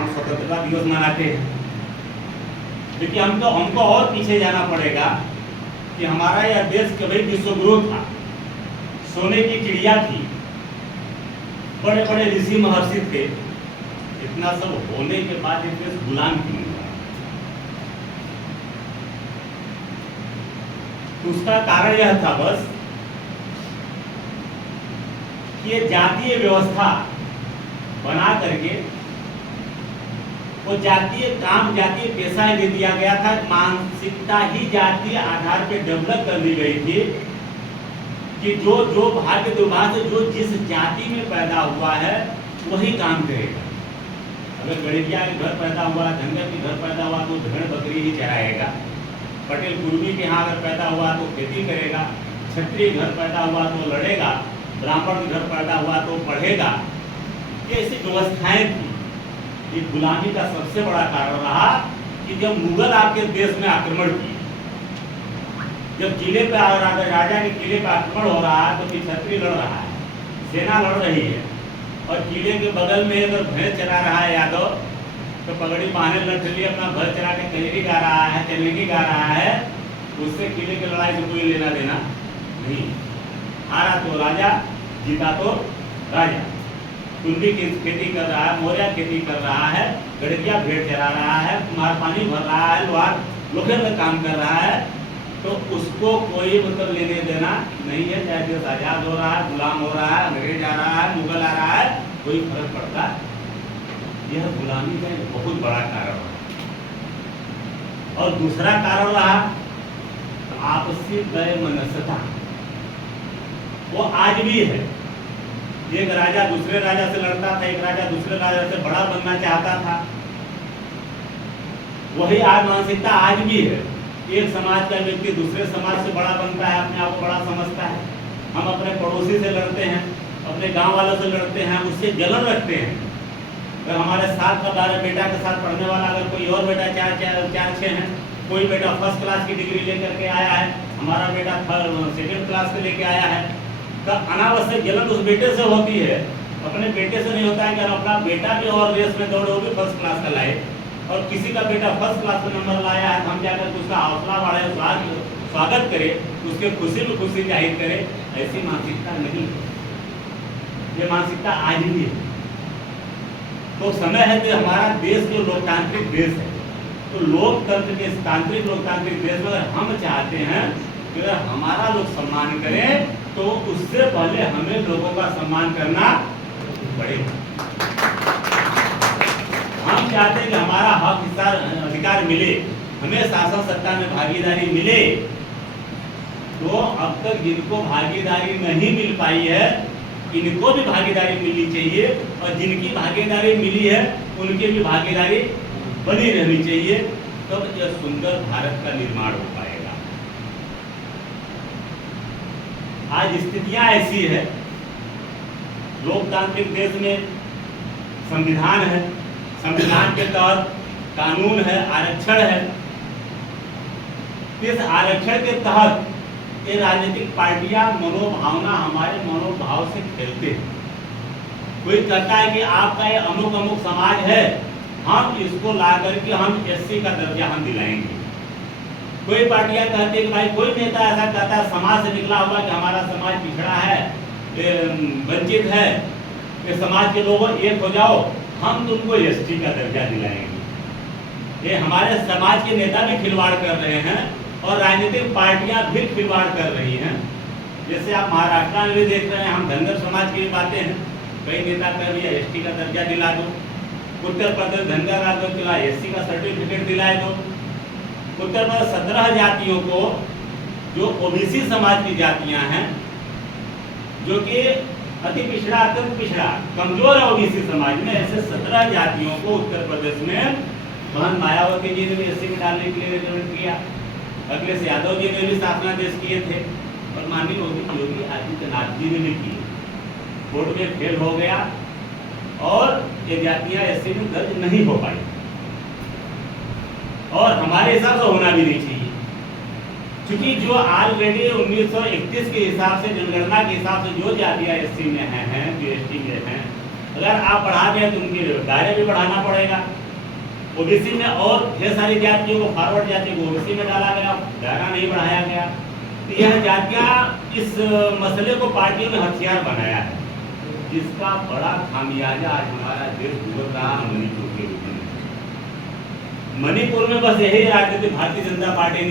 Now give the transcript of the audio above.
हम स्वतंत्रता दिवस मनाते हैं। लेकिन हमको और पीछे जाना पड़ेगा कि हमारा यह देश कभी विश्वगुरु था, सोने की चिड़िया थी, बड़े बड़े ऋषि महर्षि थे। इतना सब होने के बाद ये देश गुलाम क्यों हुआ? तो उसका कारण यह था बस कि ये जातीय व्यवस्था बना करके वो जातीय काम, जातीय पेशा दे दिया गया था। मानसिकता ही जातीय आधार पर डेवलप कर दी गई थी कि जो भाग्य दुर्भाग्य जो जिस जाति में पैदा हुआ है वही काम करेगा। अगर गणितिया के घर पैदा हुआ, धनगर के घर पैदा हुआ तो भेड़ बकरी ही चराएगा। पटेल कुर्मी के यहाँ अगर पैदा हुआ तो खेती करेगा। क्षत्रिय घर पैदा हुआ तो लड़ेगा। ब्राह्मण के घर पैदा हुआ तो पढ़ेगा। ये ऐसी व्यवस्थाएं थी। ये गुलामी का सबसे बड़ा कारण रहा कि जब मुगल आपके देश में आक्रमण किए, जब किले पे राजा के किले पे आक्रमण हो रहा है तो फिर क्षत्रिय लड़ रहा है, सेना लड़ रही है, और किले के बगल में अगर भैंस चरा रहा है यादव तो पगड़ी बांधे लठ लिए अपना भैंस चरा के कजरी गा रहा है, चलनी गा रहा है, उससे किले की लड़ाई से कोई लेना देना नहीं। हारा तो राजा, जीता तो राजा। कुंडी की खेती कर रहा है, मोरिया खेती कर रहा है, गड़िया भेड़ चरा रहा है, कुम्हार पानी भर रहा है, लोहे में काम कर रहा है, तो उसको कोई मतलब लेने देना नहीं है। चाहे देश आजाद हो रहा है, गुलाम हो रहा है, अंग्रेज आ रहा है, मुगल आ रहा है, कोई फर्क पड़ता। यह गुलामी का एक बहुत बड़ा कारण रहा। और दूसरा कारण रहा आपसी वैमनस्यता। वो आज भी है। एक राजा दूसरे राजा से लड़ता था, एक राजा दूसरे राजा से बड़ा बनना चाहता था। वही आज मानसिकता आज भी है। एक समाज का व्यक्ति दूसरे समाज से बड़ा बनता है, अपने आप को बड़ा समझता है। हम अपने पड़ोसी से लड़ते हैं, अपने गांव वालों से लड़ते हैं, उससे जलन रखते हैं। अगर हमारे साथ का बेटा के साथ पढ़ने वाला अगर कोई और बेटा चार छः हैं, कोई बेटा फर्स्ट क्लास की डिग्री लेकर के आया है, हमारा बेटा सेकेंड क्लास से लेके आया है, तो अनावश्यक जलन उस बेटे से होती है। अपने बेटे से नहीं होता है कि अपना बेटा भी और रेस में दौड़े, वो भी फर्स्ट क्लास का लाए, और किसी का बेटा फर्स्ट क्लास में नंबर लाया है तो हम जाकर उसका हौसला बढ़ाए, स्वागत करे, उसके खुशी में खुशी जाहिर करे। ऐसी मानसिकता नहीं है, ये मानसिकता आज भी है। तो समय है कि हमारा देश जो लोकतांत्रिक देश है, तो लोकतंत्र के तांत्रिक लोकतांत्रिक देश में हम चाहते हैं कि अगर हमारा लोग सम्मान करें तो उससे पहले हमें लोगों का सम्मान करना पड़ेगा। हम चाहते हैं कि हमारा हक अधिकार मिले, हमें शासन सत्ता में भागीदारी मिले। तो अब तक जिनको भागीदारी नहीं मिल पाई है, इनको भी भागीदारी मिलनी चाहिए, और जिनकी भागीदारी मिली है उनकी भी भागीदारी बनी रहनी चाहिए। तब तो यह सुंदर भारत का निर्माण हो पाएगा। आज स्थितियां ऐसी है, लोकतांत्रिक देश में संविधान है, संविधान के तहत कानून है, आरक्षण है। इस आरक्षण के तहत ये राजनीतिक पार्टियां मनोभावना, हमारे मनोभाव से खेलते हैं। कोई कहता है कि आपका ये अमुक अमुक समाज है, हम इसको ला करके हम एससी का दर्जा हम दिलाएंगे। कोई पार्टियां कहती है कि भाई कोई नेता ऐसा कहता है समाज से निकला हुआ कि हमारा समाज पिछड़ा है, वंचित है, कि समाज के लोगों एक हो जाओ, हम तुमको एसटी का दर्जा दिलाएंगे। ये हमारे समाज के नेता भी खिलवाड़ कर रहे हैं और राजनीतिक पार्टियां भी खिलवाड़ कर रही हैं। जैसे आप महाराष्ट्र में भी देख रहे हैं, हम धनगर समाज की बातें हैं, कई नेता कह रही है एसटी का दर्जा दिला दो। उत्तर प्रदेश धनगर राज्यों के लिए एससी का सर्टिफिकेट दिलाए दो। उत्तर प्रदेश 17 जातियों को, जो ओबीसी समाज की जातियां हैं, जो कि अति पिछड़ा, अत्यंत पिछड़ा, कमजोर है ओबीसी समाज में, ऐसे 17 जातियों को उत्तर प्रदेश में बहन मायावती जी ने भी एससी में डालने के लिए रिकमेंड किया। अखिलेश यादव जी ने भी शासनादेश किए थे, और माननीय योगी आदित्यनाथ जी ने भी किए। कोर्ट में फेल हो गया और ये जातियां एससी में दर्ज नहीं हो पाई, और हमारे हिसाब से होना भी नहीं चाहिए। क्योंकि जो ऑलरेडी 1931 के हिसाब से, जनगणना के हिसाब से जो जातियां एससी में हैं, बीएसटी में हैं, अगर आप बढ़ा दें तो उनके दायरे भी बढ़ाना पड़ेगा। ओबीसी में और ढेर सारी जातियों को, फॉरवर्ड जातियों को ओबीसी में डाला गया, दायरा नहीं बढ़ाया गया। तो यह जातियां इस मसले को पार्टियों ने हथियार बनाया है, जिसका बड़ा खामियाजा आज हमारा देश भुगत रहा मणिपुर के रूप में। मणिपुर में बस यही राजनीति भारतीय जनता पार्टी ने